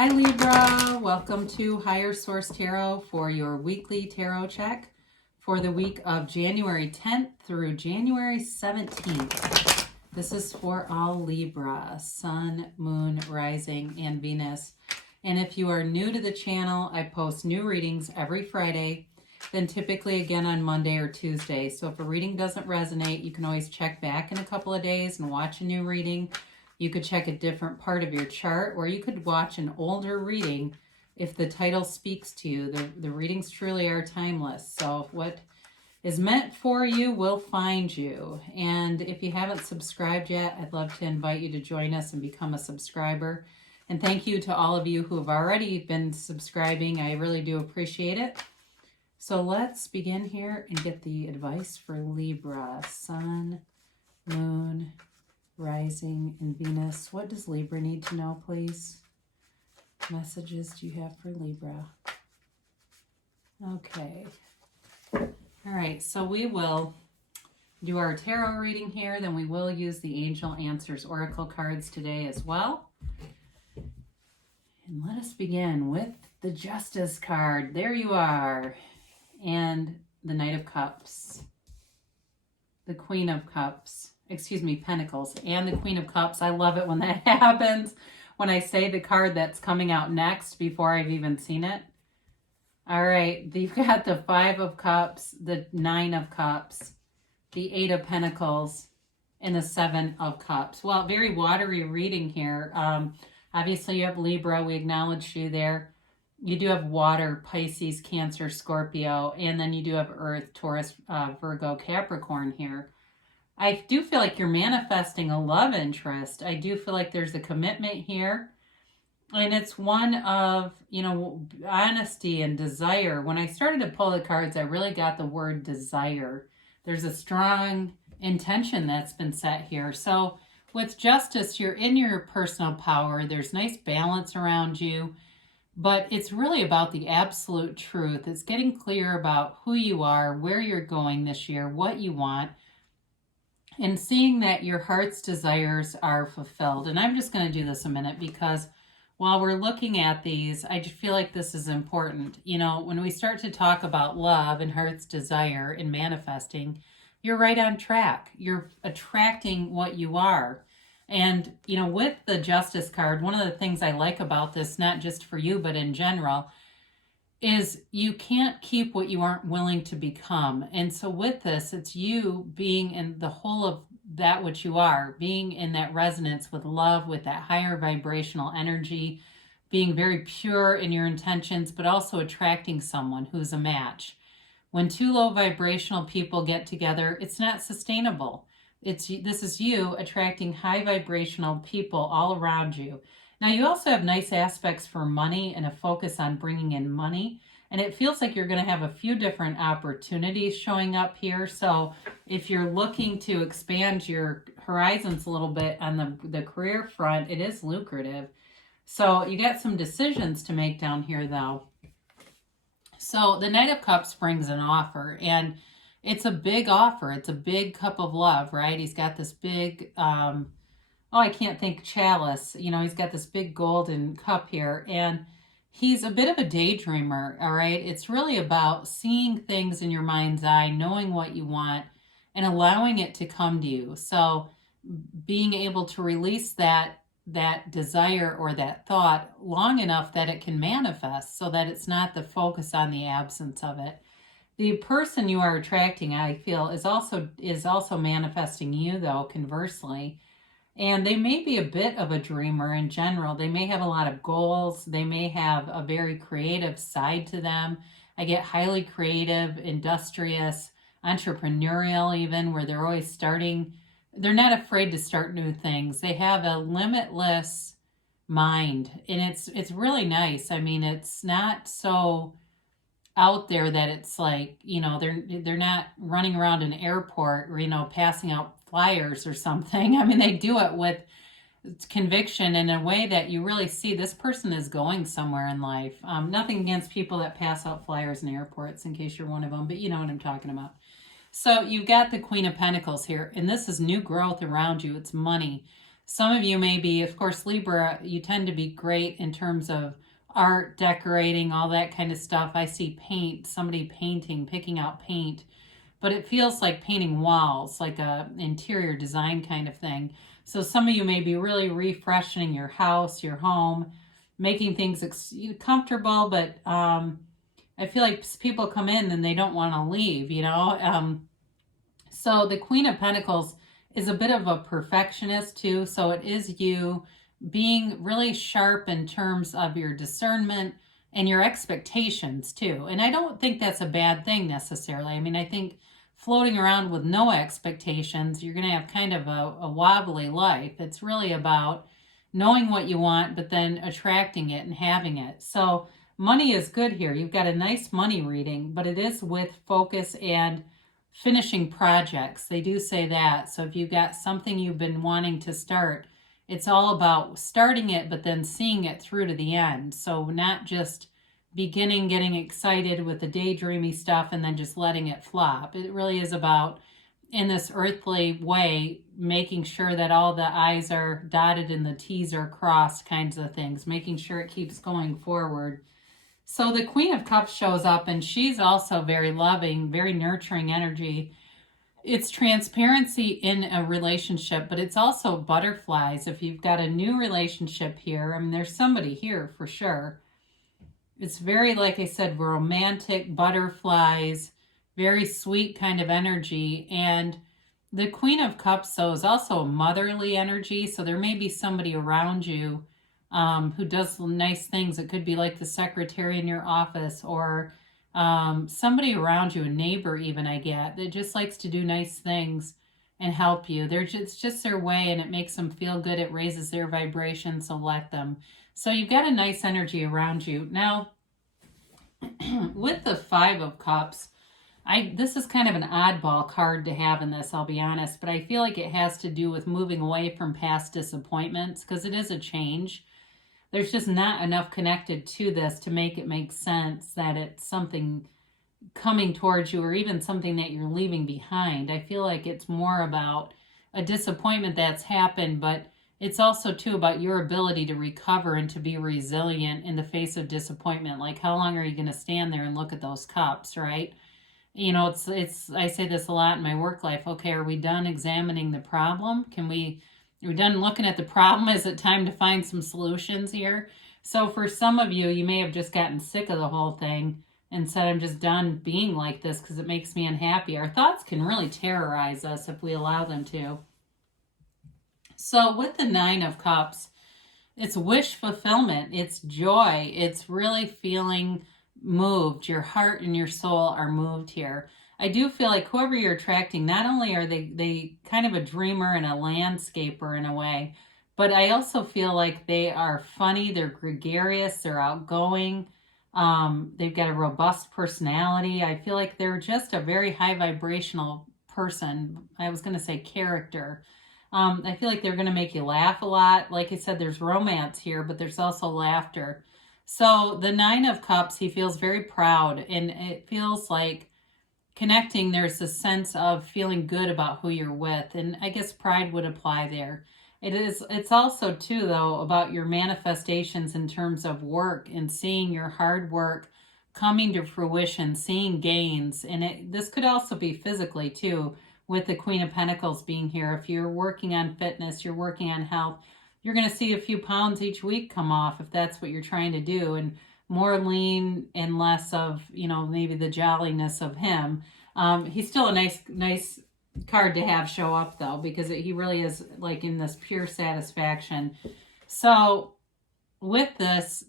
Hi Libra, welcome to Higher Source Tarot for your weekly tarot check for the week of January 10th through January 17th. This is for all Libra, Sun, Moon, Rising, and Venus. And if you are new to the channel, I post new readings every Friday, then typically again on Monday or Tuesday. So if a reading doesn't resonate, you can always check back in a couple of days and watch a new reading. You could check a different part of your chart, or you could watch an older reading if the title speaks to you. The readings truly are timeless. So what is meant for you will find you. And if you haven't subscribed yet, I'd love to invite you to join us and become a subscriber. And thank you to all of you who have already been subscribing. I really do appreciate it. So let's begin here and get the advice for Libra, Sun, Moon, Rising, and Venus. What does Libra need to know, please? Messages do you have for Libra? Okay. All right, so we will do our tarot reading here. Then we will use the Angel Answers Oracle cards today as well. And let us begin with the Justice card. There you are. And the Knight of Cups. The Queen of Cups. Pentacles, and the Queen of Cups. I love it when that happens, when I say the card that's coming out next before I've even seen it. All right, you've got the Five of Cups, the Nine of Cups, the Eight of Pentacles, and the Seven of Cups. Well, very watery reading here. Obviously, you have Libra. We acknowledged you there. You do have water, Pisces, Cancer, Scorpio, and then you do have Earth, Taurus, Virgo, Capricorn here. I do feel like you're manifesting a love interest. I do feel like there's a commitment here. And it's one of, honesty and desire. When I started to pull the cards, I really got the word desire. There's a strong intention that's been set here. So with Justice, you're in your personal power. There's nice balance around you. But it's really about the absolute truth. It's getting clear about who you are, where you're going this year, what you want, and seeing that your heart's desires are fulfilled. And I'm just going to do this a minute because while we're looking at these, I just feel like this is important. When we start to talk about love and heart's desire and manifesting, you're right on track. You're attracting what you are. And, with the Justice card, one of the things I like about this, not just for you, but in general, is you can't keep what you aren't willing to become. And so with this, it's you being in the whole of that which you are, being in that resonance with love, with that higher vibrational energy, being very pure in your intentions, but also attracting someone who's a match. When two low vibrational people get together, it's not sustainable. This is you attracting high vibrational people all around you. Now, you also have nice aspects for money and a focus on bringing in money. And it feels like you're going to have a few different opportunities showing up here. So if you're looking to expand your horizons a little bit on the career front, it is lucrative. So you got some decisions to make down here, though. So the Knight of Cups brings an offer. And it's a big offer. It's a big cup of love, right? He's got this big... I can't think, chalice. He's got this big golden cup here, and he's a bit of a daydreamer, all right? It's really about seeing things in your mind's eye, knowing what you want, and allowing it to come to you. So being able to release that desire or that thought long enough that it can manifest so that it's not the focus on the absence of it. The person you are attracting, I feel, is also manifesting you, though, conversely. And they may be a bit of a dreamer in general. They may have a lot of goals. They may have a very creative side to them. I get highly creative, industrious, entrepreneurial even, where they're always starting. They're not afraid to start new things. They have a limitless mind. And it's really nice. I mean, it's not so out there that it's like, they're not running around an airport or, passing out flyers or something. I mean, they do it with conviction in a way that you really see this person is going somewhere in life. Nothing against people that pass out flyers in airports, in case you're one of them, but you know what I'm talking about. So you've got the Queen of Pentacles here, and this is new growth around you. It's money. Some of you may be, of course, Libra, you tend to be great in terms of art, decorating, all that kind of stuff. I see paint, somebody painting, picking out paint, but it feels like painting walls, like a interior design kind of thing. So some of you may be really refreshing your house, your home, making things comfortable, but I feel like people come in and they don't want to leave, you know? So the Queen of Pentacles is a bit of a perfectionist too. So it is you being really sharp in terms of your discernment and your expectations too. And I don't think that's a bad thing necessarily. I mean, I think floating around with no expectations, you're going to have kind of a wobbly life. It's really about knowing what you want, but then attracting it and having it. So money is good here. You've got a nice money reading, but it is with focus and finishing projects. They do say that. So if you've got something you've been wanting to start, it's all about starting it, but then seeing it through to the end. So not just beginning getting excited with the daydreamy stuff and then just letting it flop. It really is about, in this earthly way, making sure that all the I's are dotted and the T's are crossed kinds of things, making sure it keeps going forward. So the Queen of Cups shows up, and she's also very loving, very nurturing energy. It's transparency in a relationship, but it's also butterflies. If you've got a new relationship here, I mean, there's somebody here for sure. It's very, like I said, romantic, butterflies, very sweet kind of energy. And the Queen of Cups, though, is also a motherly energy. So there may be somebody around you who does nice things. It could be like the secretary in your office, or somebody around you, a neighbor even, I get, that just likes to do nice things and help you. It's just their way, and it makes them feel good. It raises their vibration, so let them. So you've got a nice energy around you. Now, with the Five of Cups, this is kind of an oddball card to have in this, I'll be honest, but I feel like it has to do with moving away from past disappointments, because it is a change. There's just not enough connected to this to make it make sense that it's something coming towards you, or even something that you're leaving behind. I feel like it's more about a disappointment that's happened, but it's also too about your ability to recover and to be resilient in the face of disappointment. Like, how long are you going to stand there and look at those cups, right? You know, it's I say this a lot in my work life. Okay, are we done examining the problem? Are we done looking at the problem? Is it time to find some solutions here? So for some of you, you may have just gotten sick of the whole thing and said, I'm just done being like this because it makes me unhappy. Our thoughts can really terrorize us if we allow them to. So with the Nine of Cups, it's wish fulfillment. It's joy. It's really feeling moved. Your heart and your soul are moved here. I do feel like whoever you're attracting, not only are they kind of a dreamer and a landscaper in a way, but I also feel like they are funny, they're gregarious, they're outgoing, they've got a robust personality. I feel like they're just a very high vibrational person. I was going to say character. I feel like they're going to make you laugh a lot. Like I said, there's romance here, but there's also laughter. So the Nine of Cups, he feels very proud, and it feels like connecting, there's a sense of feeling good about who you're with, and I guess pride would apply there. It's also too, though, about your manifestations in terms of work and seeing your hard work coming to fruition, seeing gains. And this could also be physically too, with the Queen of Pentacles being here. If you're working on fitness, you're working on health, you're going to see a few pounds each week come off if that's what you're trying to do, and more lean and less of, maybe the jolliness of him. He's still a nice card to have show up, though, because he really is like in this pure satisfaction. So with this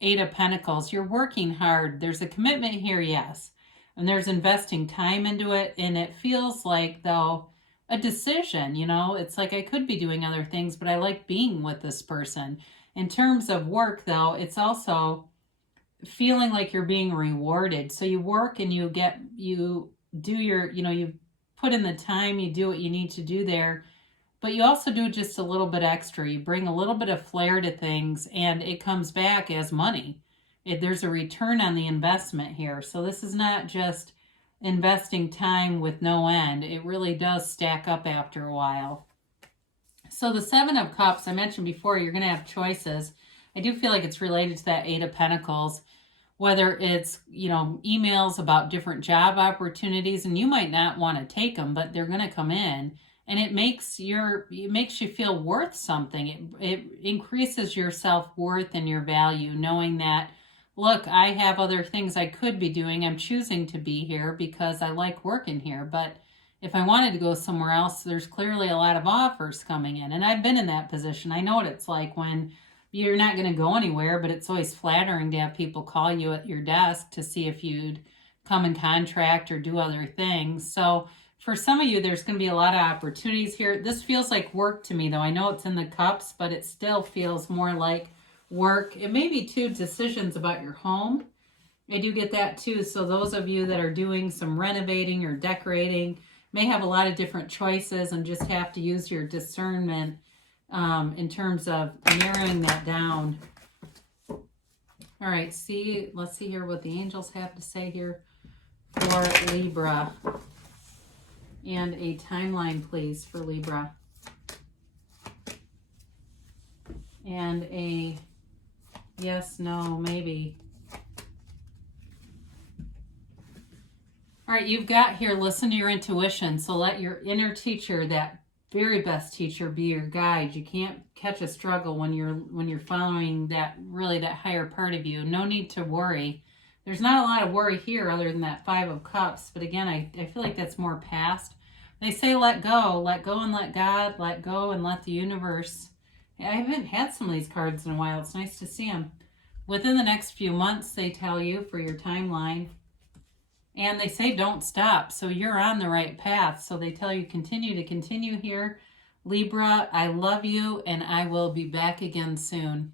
Eight of Pentacles, you're working hard. There's a commitment here, yes. And there's investing time into it. And it feels like, though, a decision, it's like I could be doing other things, but I like being with this person. In terms of work, though, it's also feeling like you're being rewarded. So you work and you do your, you put in the time, you do what you need to do there, but you also do just a little bit extra. You bring a little bit of flair to things, and it comes back as money. There's a return on the investment here. So this is not just investing time with no end. It really does stack up after a while. So the Seven of Cups, I mentioned before, you're going to have choices. I do feel like it's related to that Eight of Pentacles, whether it's, emails about different job opportunities, and you might not want to take them, but they're going to come in, and it makes you feel worth something. It increases your self-worth and your value, knowing that, look, I have other things I could be doing. I'm choosing to be here because I like working here, but if I wanted to go somewhere else, there's clearly a lot of offers coming in, and I've been in that position. I know what it's like when you're not going to go anywhere, but it's always flattering to have people call you at your desk to see if you'd come in contract or do other things. So for some of you, there's going to be a lot of opportunities here. This feels like work to me, though. I know it's in the cups, but it still feels more like work. It may be too decisions about your home. I do get that too. So those of you that are doing some renovating or decorating may have a lot of different choices and just have to use your discernment in terms of narrowing that down. All right, let's see here what the angels have to say here for Libra. And a timeline, please, for Libra. And a yes, no, maybe. All right, you've got here, listen to your intuition. So let your inner teacher, that very best teacher, be your guide. You can't catch a struggle when you're following that higher part of you. No need to worry. There's not a lot of worry here other than that Five of Cups. But again, I feel like that's more past. They say let go and let God, let go and let the universe. I haven't had some of these cards in a while. It's nice to see them. Within the next few months, they tell you for your timeline. And they say don't stop, so you're on the right path. So they tell you continue here. Libra, I love you, and I will be back again soon.